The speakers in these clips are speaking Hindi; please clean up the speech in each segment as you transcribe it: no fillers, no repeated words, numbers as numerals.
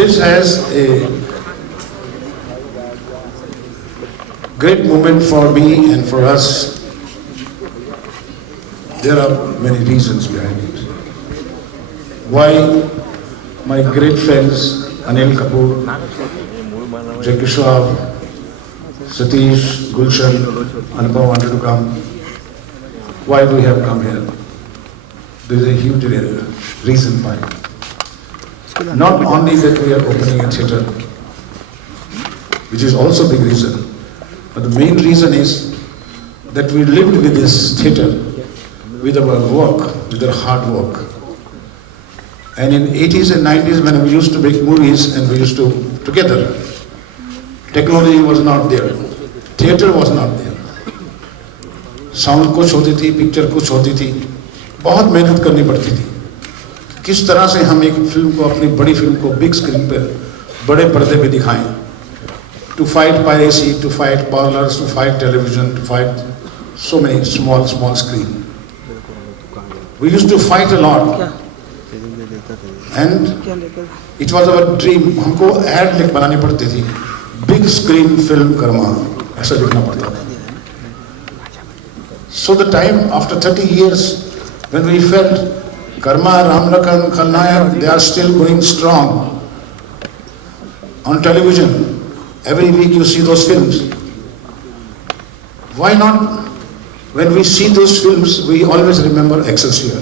This has a great moment for me and for us. There are many reasons behind it. Why my great friends Anil Kapoor, Jay Kishore, Satish, Gulshan, Anubhav wanted to come. Why we have come here? There is a huge reason why. Not only that we are opening a theatre, which is also a big reason, but the main reason is that we lived with this theatre, with our work, with our hard work. And in 80s and 90s when we used to make movies and we used to together, technology was not there, theatre was not there. Sound कुछ होती थी, पिक्चर कुछ होती थी, बहुत मेहनत करनी पड़ती थी। किस तरह से हम एक फिल्म को, अपनी बड़ी फिल्म को बिग स्क्रीन पर, बड़े पर्दे पे दिखाएं, to fight piracy, to fight parlours, to fight television, to fight so many small screen. We used to fight a lot and it was our dream. हमको ad बनानी पड़ती थी, big screen film कर्मा, ऐसा लिखना पड़ता था। So the time after 30 years when we felt Karma, Ramlakhan, Khalnayak, they are still going strong on television. Every week you see those films. Why not? When we see those films, we always remember Excelsior.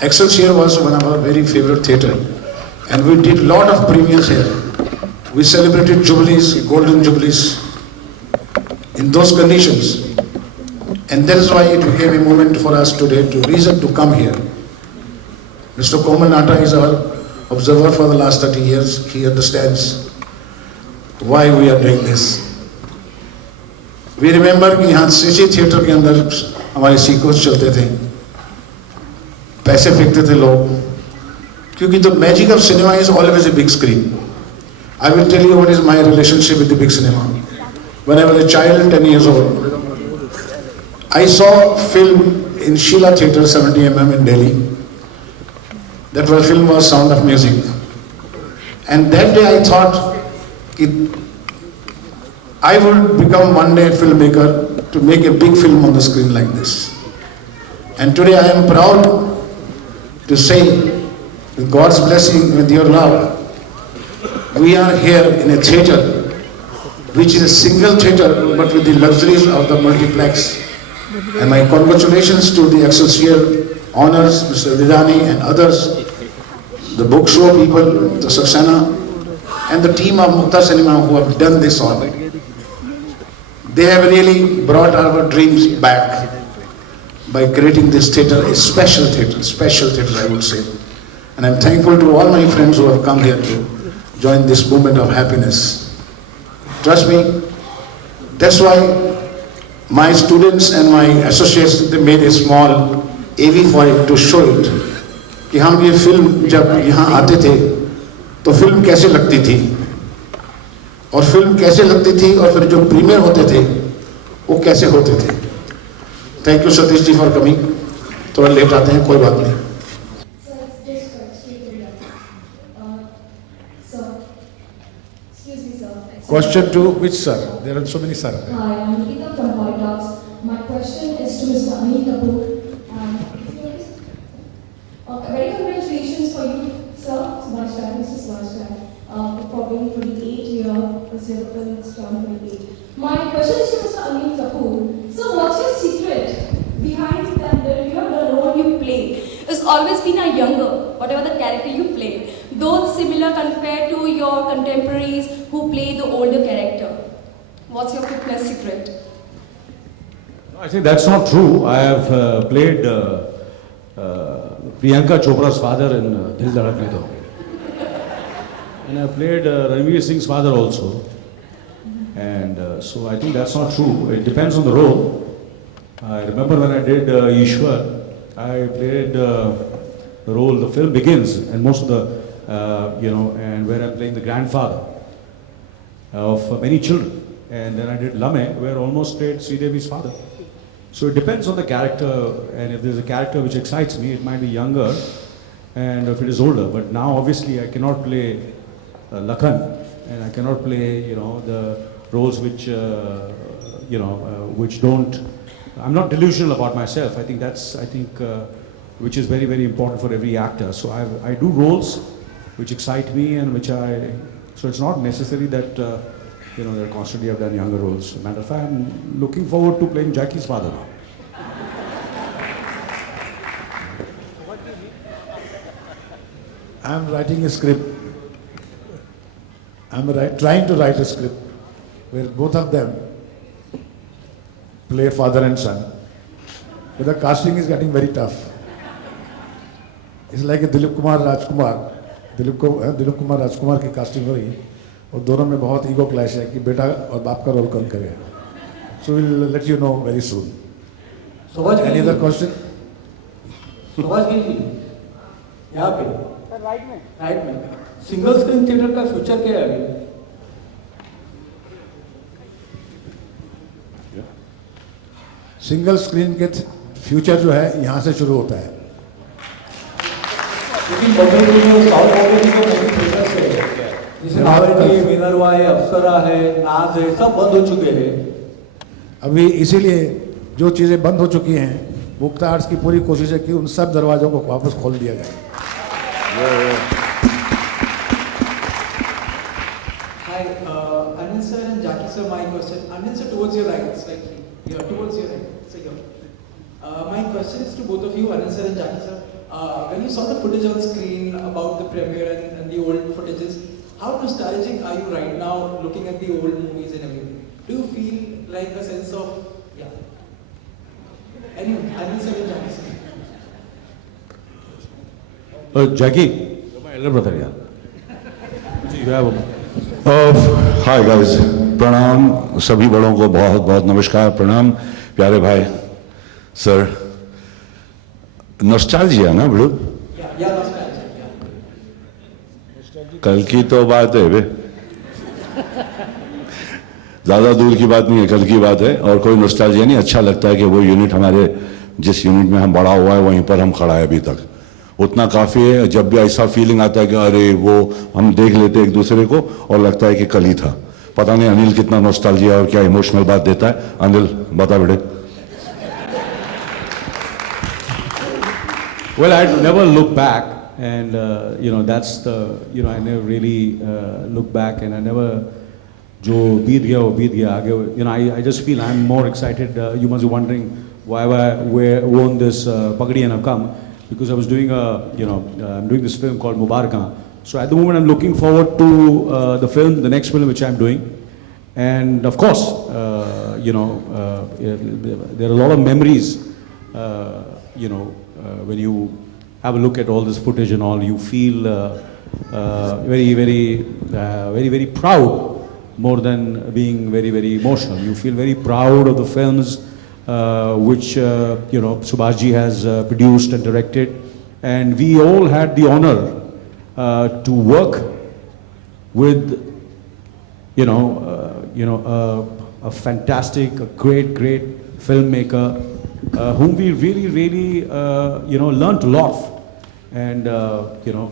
Excelsior was one of our very favorite theatre, and we did lot of premieres here. We celebrated jubilees, golden jubilees in those conditions. And that is why it became a moment for us today to reason to come here. Mr. Komal Nata is our observer for the last 30 years. He understands why we are doing this. We remember कि यहाँ सीसी थिएटर के अंदर हमारे सीक्वेंस चलते थे, पैसे फेंकते थे लोग, क्योंकि the magic of cinema is always a big screen. I will tell you what is my relationship with the big cinema. When I was a child, 10 years old, I saw film in Sheila Theatre 70mm in Delhi. That film was Sound of Music. And that day I thought I would become one day a filmmaker to make a big film on the screen like this. And today I am proud to say, with God's blessing, with your love, we are here in a theatre which is a single theatre but with the luxuries of the multiplex. And my congratulations to the Excelsior owners, Mr. Vidani and others, the book show people, the Saxena, and the team of Mukta Cinema who have done this all. They have really brought our dreams back by creating this theatre, a special theatre I would say. And I'm thankful to all my friends who have come here to join this moment of happiness. Trust me, that's why my students and my associates, they made a small AV for it to show it कि हम ये फिल्म जब यहाँ आते थे तो फिल्म कैसे लगती थी और फिल्म कैसे लगती थी और फिर जो प्रीमियर होते थे वो कैसे होते थे। Thank you Satish ji for coming. थोड़ा लेट आते हैं, कोई बात नहीं। Question to which sir? There are so many sir. Hi, I'm Nikita from White House. My question is to Mr. Anil Kapoor. Very congratulations for you, sir, Mr. Subhash, for being 28 year President Strong 28. My question is to Mr. Anil Kapoor. So, what's your secret behind that? The role you play has always been a younger, whatever the character you play, though similar compared to your contemporaries who play the older character. What's your fitness secret? I think that's not true. I have played Priyanka Chopra's father in Dil Dhadakne Do. And I played Ranveer Singh's father also. And so I think that's not true. It depends on the role. I remember when I did Ishwar, I played the role, the film begins, and most of the, and where I'm playing the grandfather of many children. And then I did Lame, where I almost played Sridevi's father. So it depends on the character, and if there's a character which excites me, it might be younger. and if it is older. But now, obviously, I cannot play Lakhan, and I cannot play, the roles which, which don't. I'm not delusional about myself. I think which is very, very important for every actor. So I do roles which excite me and which so it's not necessary that, that constantly I've done younger roles. Matter of fact, I'm looking forward to playing Jackie's father now. I'm writing a script. Trying to write a script where both of them play father and son. But the casting is getting very tough. It's like a Dilip Kumar Rajkumar की casting हो रही है और दोनों में बहुत ईगो क्लैश है कि बेटा और बाप का रोल कौन करेगा. So we'll let you know very soon. Any other question? Subhash ji यहाँ पे राइट में सिंगल स्क्रीन थिएटर का फ्यूचर क्या है अभी? सिंगल स्क्रीन के फ्यूचर जो है यहाँ से शुरू होता है. क्योंकि बॉम्बे में साउथ बॉम्बे में जो थिएटर्स है जैसे नॉवेल्टी, मिनरवा है, अप्सरा है, नाज है, सब बंद हो चुके हैं. अभी इसीलिए जो चीज़ें बंद हो चुकी हैं, मुक्ता आर्ट्स की पूरी कोशिश है कि उन सब दरवाज़ों को वापस खोल दिया जाए. Hi, Anil sir and Jackie sir, my question. Anil sir, towards your right, slightly. Yeah, towards your right. So here. My question is to both of you, Anil sir and Jackie sir. When you saw the footage on screen about the premiere and the old footages, how nostalgic are you right now looking at the old movies and everything? Do you feel like a sense of, yeah. Anyway, Anil sir and Jackie sir. Jackie, you're my elder brother, yeah. You have a... hi guys, प्रणाम सभी बड़ों को, बहुत बहुत नमस्कार, प्रणाम प्यारे भाई. सर, नॉस्टैल्जिया ना बड़ू, Yeah, nostalgic, yeah. कल की तो बात है बे, ज़्यादा दूर की बात नहीं है, कल की बात है. और कोई नॉस्टैल्जिया नहीं. अच्छा लगता है कि वो यूनिट हमारे, जिस यूनिट में हम बड़ा हुआ है वहीं पर हम खड़ा है अभी तक, उतना काफ़ी है. जब भी ऐसा फीलिंग आता है कि अरे वो हम देख लेते एक दूसरे को और लगता है कि कल ही था. पता नहीं अनिल कितना नॉस्टैल्जिया और क्या इमोशनल बात देता है. अनिल बता बेटे. Well, I never look back, and that's the I never really look back, and I never जो बीत गया वो बीत गया आगे. I just feel I'm more excited. You must be wondering why I won this Pagdi and I've come, because I was doing I'm doing this film called Mubaraka. So at the moment I'm looking forward to the next film which I'm doing, and of course there are a lot of memories. When you have a look at all this footage and all, you feel very, very, very, very proud, more than being very, very emotional. You feel very proud of the films which Subhashji has produced and directed, and we all had the honor to work with a fantastic, a great filmmaker whom we really, really learned a lot, and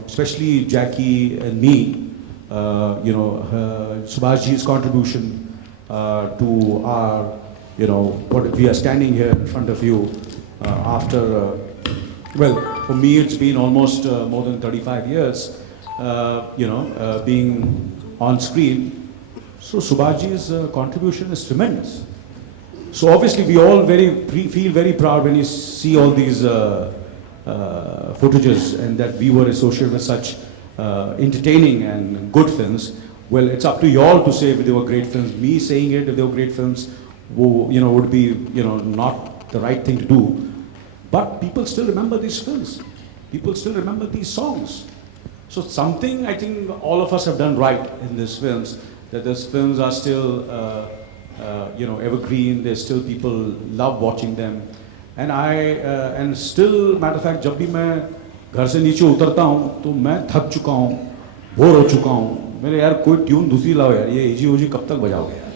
especially Jackie and me. Subhashji's contribution to our, what we are standing here in front of you after, for me it's been almost more than 35 years, being on screen. So Subhashji's contribution is tremendous. So obviously we all feel very proud when you see all these footages, and that we were associated with such entertaining and good films. Well, it's up to you all to say if they were great films. Me saying it if they were great films, would be not the right thing to do. But people still remember these films. People still remember these songs. So something I think all of us have done right in these films. That these films are still evergreen. There's still people love watching them. And still, matter of fact, जब भी मैं घर से नीचे उतरता हूँ तो मैं थक चुका हूँ, बोर हो चुका हूँ. मेरे यार कोई ट्यून दूसरी लाओ यार, ये एजी ओजी कब तक बजाओगे यार.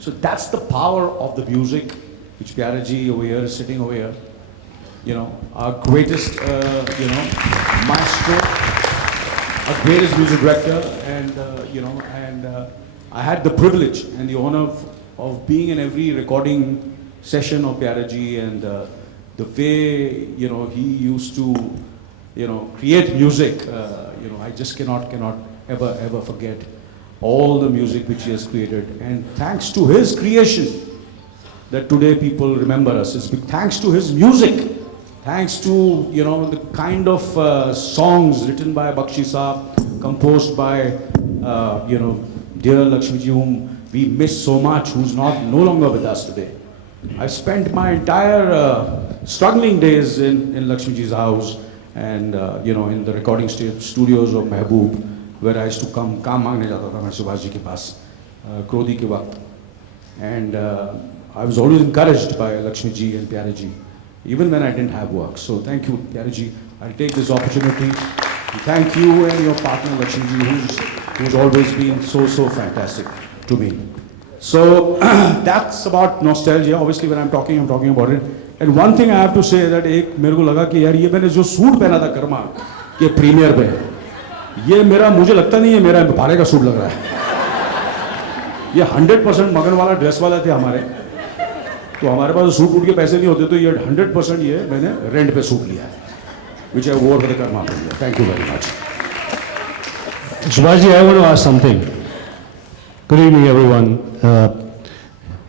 So that's the power of the music, which Pyare ji over here is sitting over here. Our greatest, maestro, a greatest music director, and I had the privilege and the honor of being in every recording session of Pyare Ji, and the way he used to create music. I just cannot ever forget all the music which he has created, and thanks to his creation that today people remember us. It's thanks to his music, thanks to the kind of songs written by Bakshi Saab, composed by dear Lakshmi Ji, whom we miss so much, who's no longer with us today. I spent my entire struggling days in Lakshmi Ji's house, and in the recording studios of Mehboob, where I used to come काम मांगने जाता था मैं सुभाष जी के पास क्रोधी के वक्त, and I was always encouraged by Lakshmi Ji and Pyare Ji, even when I didn't have work. So thank you, Pyare Ji. I'll take this opportunity to thank you and your partner Lakshmi Ji, who's always been so fantastic to me. So that's about nostalgia. Obviously, when I'm talking about it. And one thing I have to say that एक मेरे को लगा कि यार ये मैंने जो सूट पहना था कर्मा के प्रीमियर पे, ये मुझे लगता नहीं है मेरा भाड़े का सूट लग रहा है। ये 100% मगन वाला ड्रेस वाला थे हमारे, तो हमारे पास सूट के पैसे नहीं होते, तो ये 100% ये मैंने रेंट पे सूट लिया है, which I wore for the Karma पे। Thank you very much. Subhash ji, I want to ask something. Good evening, everyone.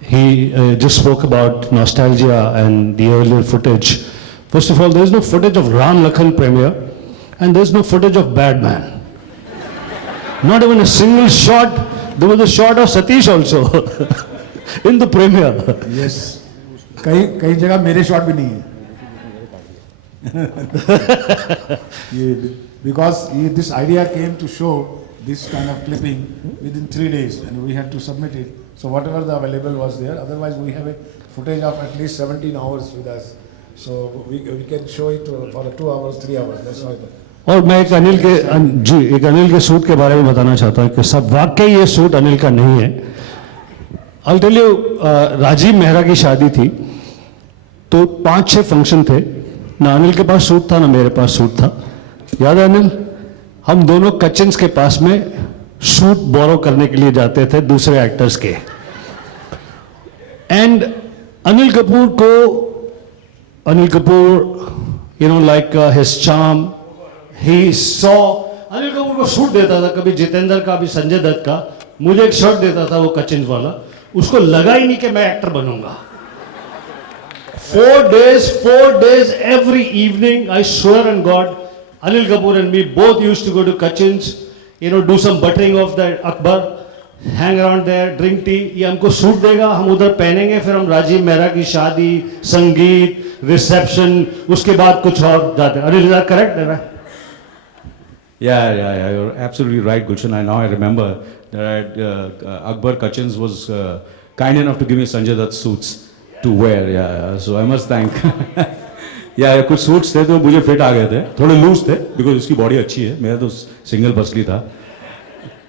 He just spoke about nostalgia and the earlier footage. First of all, there is no footage of Ram Lakhan premiere, and there is no footage of Bad Man. Not even a single shot. There was a shot of Satish also in the premiere. Yes. कई जगह मेरे शॉट भी नहीं है। ये because this idea came to show this kind of clipping within 3 days, and we had to submit it. So whatever the available was there. Otherwise, we have a footage of at least 17 hours with us. So we can show it for 2 hours, 3 hours. That's why. और मैं एक अनिल के सूट के बारे में बताना चाहता हूँ कि सब वाकई ये सूट अनिल का नहीं है। I'll tell you, Rajiv Mehra की शादी थी, तो 5-6 फंक्शन थे, ना अनिल के पास सूट था ना मेरे पास सूट था। याद है अनिल, हम दोनों कचिन्स के पास में सूट बोरो करने के लिए जाते थे दूसरे एक्टर्स के। And Anil Kapoor like his charm, he saw, Anil Kapoor को सूट देता था, कभी जितेंद्र का, कभी संजय दत्त का, मुझे एक शर्ट देता था वो कचिन्स वाला, उसको लगा ही नहीं कि मैं एक्टर बनूंगा। 4 days every evening, I swear on God, Anil Kapoor and me both used to go to Kachins, do some buttering of the Akbar, hang around there, drink tea. ये हमको सूट देगा, हम उधर पहनेंगे, फिर हम राजीव मेहरा की शादी, संगीत, रिसेप्शन, उसके बाद कुछ और जाते हैं। Anil, is that correct? Yeah, you're absolutely right, Gulshan. Now I remember that Akbar Kachins was kind enough to give me Sanjay Dutt suits to wear. Yeah, so I must thank. या कुछ सूट्स थे तो मुझे फिट आ गए थे, थोड़े लूज थे, बिकॉज उसकी बॉडी अच्छी है, मेरा तो सिंगल पसली था,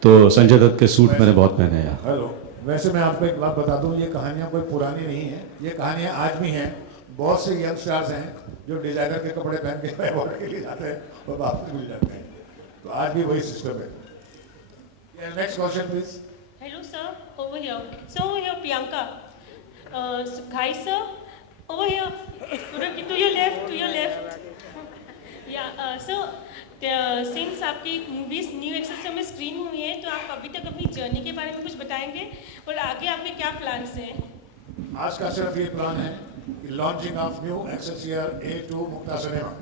तो संजय दत्त के सूट मैंने बहुत पहने हैं। हेलो, वैसे मैं आपको एक बात बता दूं, ये कहानियां कोई पुरानी नहीं है, ये कहानियां आज भी हैं। बहुत से यंग स्टार्स हैं जो डिजाइनर के कपड़े पहन के अवार्ड के लिए जाते हैं और वापस मिल जाते हैं, तो आज भी वही सिस्टम है। Next question please. Hello sir, over here. So over here Priyanka. Hi sir, over here. To your left. Yeah, so since आपकी मूवीज न्यू एक्सेस में स्क्रीन हुई है, तो आप अभी तक अपनी जर्नी के बारे में कुछ बताएंगे और आगे आपके क्या प्लान्स हैं? आज का सिर्फ ये प्लान है कि लॉन्चिंग ऑफ न्यू एक्सेसियर A2 मुक्ता सिनेमा,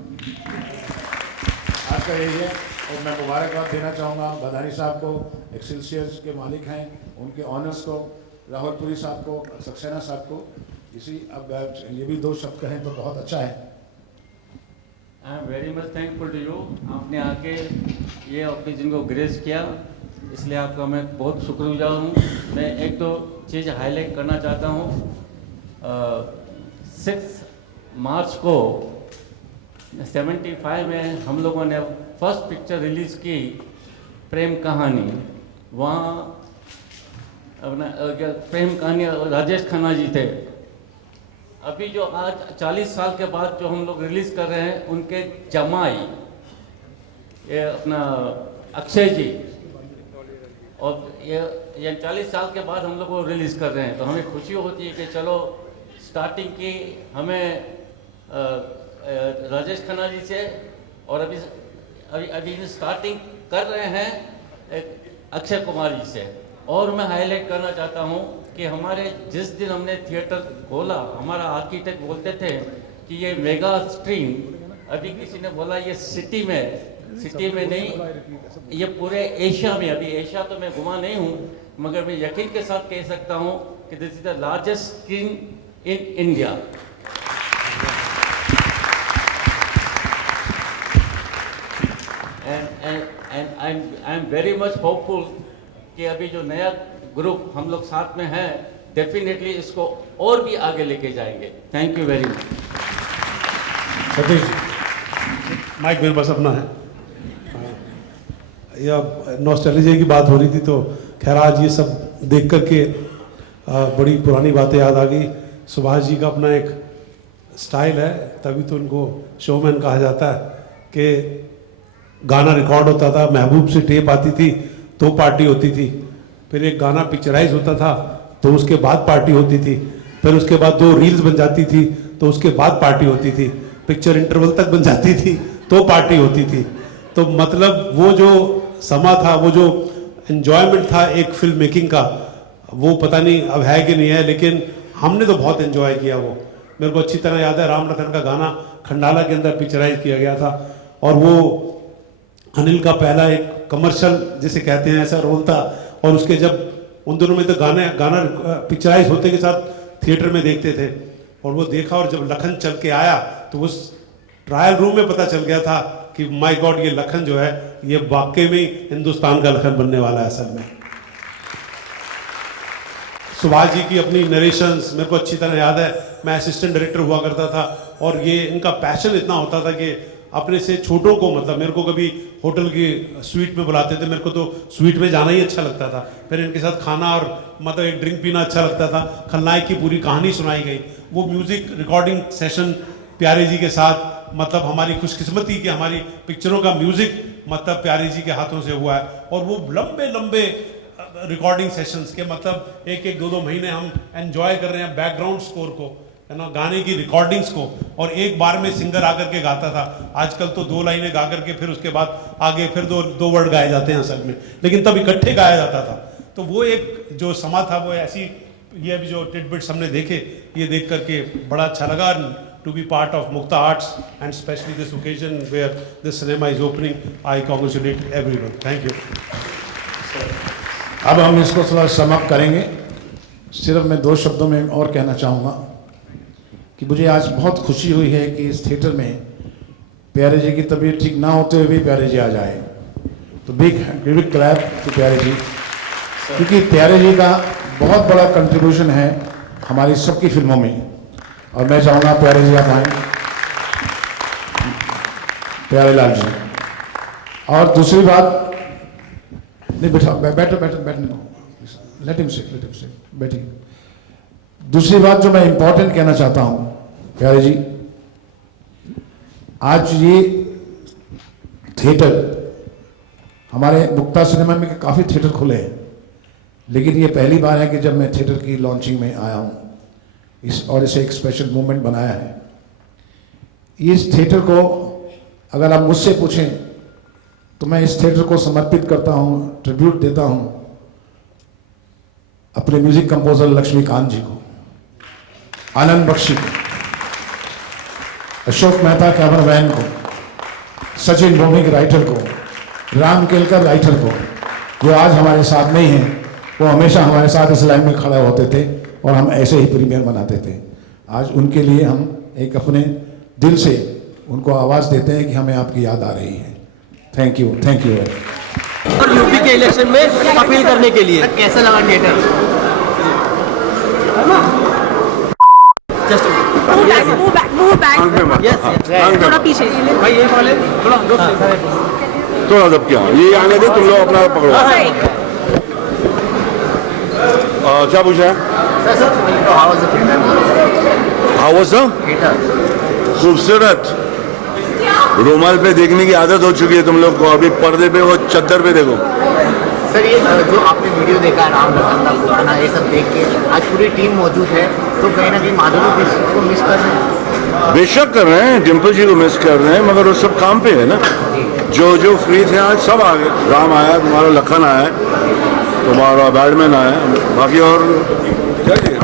आज का यही है। और मैं मुबारकबाद देना चाहूँगा बदानी साहब को, एक्सेसियर के मालिक हैं, उनके ऑनर्स को, राहुल पुरी साहब को, सक्सेना साहब को। अब ये भी 2 शब्द कहें तो बहुत अच्छा है। I am very much thankful to you, आपने आके ये ओकेजन को ग्रेस किया, इसलिए आपका मैं बहुत शुक्रगुजार हूँ। मैं एक दो चीज़ हाईलाइट करना चाहता हूँ। 6 मार्च को 75 में हम लोगों ने फर्स्ट पिक्चर रिलीज़ की, प्रेम कहानी। वहाँ अपना प्रेम कहानी राजेश खन्ना जी थे। अभी जो आज 40 साल के बाद जो हम लोग रिलीज़ कर रहे हैं, उनके जमाई ये अपना अक्षय जी, और ये 40 साल के बाद हम लोग को रिलीज़ कर रहे हैं, तो हमें खुशी होती है कि चलो स्टार्टिंग की हमें राजेश खन्ना जी से, और अभी स्टार्टिंग कर रहे हैं अक्षय कुमार जी से। और मैं हाईलाइट करना चाहता हूँ कि हमारे जिस दिन हमने थिएटर खोला, हमारा आर्किटेक्ट बोलते थे कि ये मेगा स्क्रीन, अभी किसी ने बोला ये सिटी में नहीं, ये पूरे एशिया में, अभी एशिया तो मैं घुमा नहीं हूँ, मगर मैं यकीन के साथ कह सकता हूँ कि this is the largest screen in India. And I am very much hopeful कि अभी जो नया ग्रुप हम लोग साथ में हैं, डेफिनेटली इसको और भी आगे लेके जाएंगे। Thank you very much. Satish ji, mic मेरे पास अपना है। यह नॉस्टैल्जिया की बात हो रही थी, तो खैर आज ये सब देख करके बड़ी पुरानी बातें याद आ गई। सुभाष जी का अपना एक स्टाइल है, तभी तो उनको शोमैन कहा जाता है कि गाना रिकॉर्ड होता था, महबूब से टेप आती थी तो पार्टी होती थी, फिर एक गाना पिक्चराइज होता था तो उसके बाद पार्टी होती थी, फिर उसके बाद 2 रील्स बन जाती थी तो उसके बाद पार्टी होती थी, पिक्चर इंटरवल तक बन जाती थी तो पार्टी होती थी। तो मतलब वो जो समा था, वो जो एंजॉयमेंट था एक फिल्म मेकिंग का, वो पता नहीं अब है कि नहीं है, लेकिन हमने तो बहुत एंजॉय किया। वो मेरे को अच्छी तरह याद है, राम रतन का गाना खंडाला के अंदर पिक्चराइज किया गया था, और वो अनिल का पहला एक कमर्शियल जिसे कहते हैं ऐसा रोल था, और उसके जब उन दोनों में तो गाना पिक्चराइज होते के साथ थिएटर में देखते थे, और वो देखा, और जब लखन चल के आया तो उस ट्रायल रूम में पता चल गया था कि माय गॉड, ये लखन जो है ये वाकई में हिंदुस्तान का लखन बनने वाला है असल में। सुभाष जी की अपनी नरेशंस मेरे को अच्छी तरह याद है, मैं असिस्टेंट डायरेक्टर हुआ करता था, और ये इनका पैशन इतना होता था कि अपने से छोटों को, मतलब मेरे को कभी होटल की स्वीट में बुलाते थे, मेरे को तो स्वीट में जाना ही अच्छा लगता था, फिर इनके साथ खाना और मतलब एक ड्रिंक पीना अच्छा लगता था। खलनायक की पूरी कहानी सुनाई गई, वो म्यूजिक रिकॉर्डिंग सेशन प्यारे जी के साथ, मतलब हमारी खुशकिस्मती कि हमारी पिक्चरों का म्यूजिक मतलब प्यारे जी के हाथों से हुआ है, और वो लंबे लंबे रिकॉर्डिंग सेशंस के मतलब 1-2 महीने हम एंजॉय कर रहे हैं बैकग्राउंड स्कोर को, है ना, गाने की रिकॉर्डिंग्स को, और एक बार में सिंगर आकर के गाता था। आजकल तो 2 लाइनें गा करके फिर उसके बाद आगे फिर दो वर्ड गाए जाते हैं असल में, लेकिन तब इकट्ठे गाया जाता था। तो वो एक जो समा था, वो ऐसी, ये अभी जो टिडबिट्स हमने देखे, ये देख करके बड़ा अच्छा लगा। To be part of Mukta arts and specially this occasion where this cinema is opening, I congratulate everyone. Thank you. अब हम इसको थोड़ा समाप्त करेंगे। सिर्फ मैं 2 शब्दों में और कहना चाहूँगा कि मुझे आज बहुत खुशी हुई है कि इस थिएटर में प्यारे जी की तबीयत ठीक ना होते हुए भी प्यारे जी आ जाए, तो बिग क्लैप टू प्यारे जी, क्योंकि प्यारे जी का बहुत बड़ा कंट्रीब्यूशन है हमारी सबकी फिल्मों में, और मैं चाहूँगा प्यारे जी आप आएँ, प्यारे लाल जी। और दूसरी बात, नहीं बैठने दो, लेट हिम सिट, बैठिए। दूसरी बात जो मैं इंपॉर्टेंट कहना चाहता हूं प्यारे जी, आज ये थिएटर, हमारे मुक्ता सिनेमा में काफ़ी थिएटर खुले हैं, लेकिन ये पहली बार है कि जब मैं थिएटर की लॉन्चिंग में आया हूँ और इसे एक स्पेशल मूवमेंट बनाया है। इस थिएटर को अगर आप मुझसे पूछें तो मैं इस थिएटर को समर्पित करता हूँ, ट्रिब्यूट देता हूँ अपने म्यूजिक कंपोजर लक्ष्मीकांत जी को, आनंद बख्शी को, अशोक मेहता कैमरामैन को, सचिन भौमिक राइटर को, राम केलकर राइटर को, जो आज हमारे साथ नहीं हैं। वो हमेशा हमारे साथ इस लाइन में खड़े होते थे और हम ऐसे ही प्रीमियर मनाते थे। आज उनके लिए हम एक अपने दिल से उनको आवाज़ देते हैं कि हमें आपकी याद आ रही है। Thank you, thank you. और यूपी के इलेक्शन में अपील करने के लिए कैसा लगा थिएटर? move back. Yes. थोड़ा पीछे। भाई ये वाले थोड़ा थोड़ा दब क्या, ये आने दे, तुम लोग अपना पकड़ो। क्या पूछा है? How was the? खूबसूरत। रुमाल पे देखने की आदत हो चुकी है तुम लोग को, अभी पर्दे पे वो चद्दर पे देखो। सर ये जो आपने वीडियो देखा है राम लखन का पुराना ये सब देख के आज पूरी टीम मौजूद है, तो कहीं ना कहीं माधुरी दीक्षित को मिस कर रहे हैं? बेशक कर रहे हैं, डिम्पल जी को मिस कर रहे हैं, मगर वो सब काम पे है ना। जो जो फ्री थे आज सब आ गए, राम आया, तुम्हारा लखन आया, तुम्हारा बैडमैन आया, बाकी और क्या चाहिए।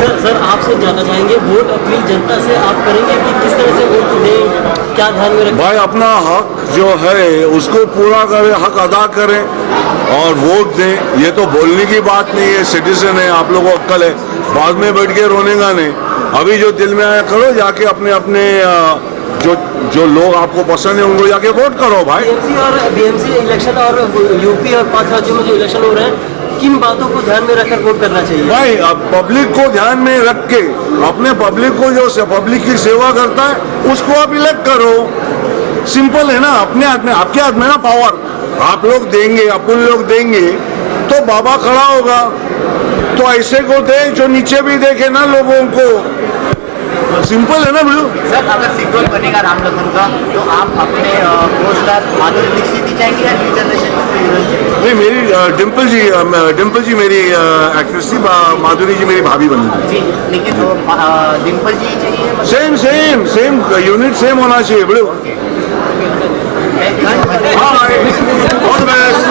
सर आपसे जानना चाहेंगे वोट अपील जनता से आप करेंगे कि किस तरह से वोट दें, क्या ध्यान में रखें? भाई अपना हक जो है उसको पूरा करें, हक अदा करें और वोट दें। ये तो बोलने की बात नहीं है, सिटीजन है, आप लोगों को अक्ल है, बाद में बैठ के रोने का नहीं। अभी जो दिल में आया करो, जाके अपने अपने जो लोग आपको पसंद है उनको जाके वोट करो भाई। बीएमसी इलेक्शन और यूपी और 5 राज्यों में जो इलेक्शन हो रहे हैं, किन बातों को ध्यान में रखकर वोट करना चाहिए? भाई अब पब्लिक को ध्यान में रख के अपने पब्लिक को जो पब्लिक की सेवा करता है उसको आप इलेक्ट करो। सिंपल है ना, अपने हाथ में, आपके हाथ में ना पावर। आप लोग देंगे, अपन लोग देंगे तो बाबा खड़ा होगा। तो ऐसे को दे जो नीचे भी देखे ना लोगों को। सिंपल है ना भैया। सर अगर सीक्वल बनेगा राम लखन का तो आप अपने पोस्टर माधुरी दीक्षित ही चाहेंगे या न्यू जनरेशन को? नहीं, मेरी डिम्पल जी मेरी एक्ट्रेस थी, माधुरी जी मेरी भाभी बनी थी। जी, लेकिन तो डिम्पल जी चाहिए? सेम यूनिट सेम होना चाहिए बड़े। Thank you. All the best.